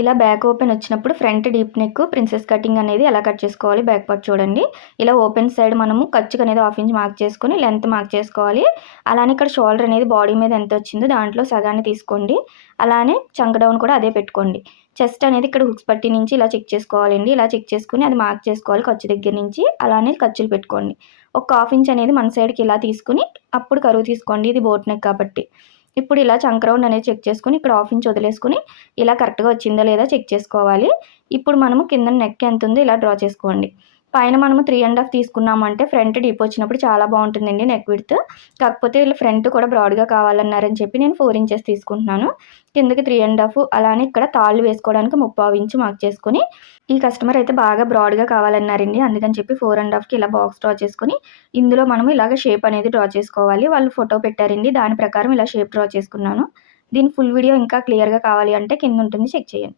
ఇలా back open వచ్చినప్పుడు front deep neck princess cutting అనేది ఎలా కట్ చేసుకోవాలి బ్యాక్ పార్ట్ చూడండి. ఇలా ఓపెన్ సైడ్ మనము ఖర్చుకు అనేది హాఫ్ ఇంచ్ మార్క్ చేసుకొని లెంత్ మార్క్ చేసుకోవాలి. అలానే ఇక్కడ షోల్డర్ అనేది బాడీ మీద ఎంత వచ్చిందో దాంట్లో సగాన్ని తీసుకోండి. అలానే చంక డౌన్ కూడా అదే పెట్టుకోండి. చెస్ట్ అనేది ఇక్కడ హుక్స్ పట్టి నుంచి ఇలా చెక్ చేసుకోవాలండి. ఇలా చెక్ చేసుకుని అది మార్క్ చేసుకోవాలి ఖర్చు దగ్గర నుంచి. అలానే ఖర్చులు పెట్టుకోండి. ఒక హాఫ్ ఇంచ్ అనేది మన సైడ్కి ఇలా తీసుకుని అప్పుడు కరువు తీసుకోండి. ఇది బోట్ నెక్ కాబట్టి. ఇప్పుడు ఇలా చంక్రౌండ్ అనేది చెక్ చేసుకుని ఇక్కడ హాఫ్ ఇంచ్ వదిలేసుకుని ఇలా కరెక్ట్గా వచ్చిందా లేదా చెక్ చేసుకోవాలి. ఇప్పుడు మనము కింద నెక్ ఎంత ఉందో ఇలా డ్రా చేసుకోండి. పైన మనము త్రీ అండ్ హాఫ్ తీసుకున్నామంటే ఫ్రంట్ డీప్ వచ్చినప్పుడు చాలా బాగుంటుందండి నెక్ విడ్త్ కాకపోతే వీళ్ళు ఫ్రంట్ కూడా బ్రాడ్గా కావాలన్నారని చెప్పి నేను ఫోర్ ఇంచెస్ తీసుకుంటున్నాను. కిందకి త్రీ అండ్ హాఫ్ అలానే ఇక్కడ తాళ్ళు వేసుకోవడానికి ముప్పావు ఇంచు మార్క్ చేసుకుని ఈ కస్టమర్ అయితే బాగా బ్రాడ్గా కావాలన్నారండి. అందుకని చెప్పి ఫోర్ అండ్ హాఫ్కి ఇలా బాక్స్ డ్రా చేసుకుని ఇందులో మనం ఇలాగ షేప్ అనేది డ్రా చేసుకోవాలి. వాళ్ళు ఫోటో పెట్టారండి. దాని ప్రకారం ఇలా షేప్ డ్రా చేసుకున్నాను. దీని ఫుల్ వీడియో ఇంకా క్లియర్గా కావాలి అంటే కింద ఉంటుంది. చెక్ చేయండి.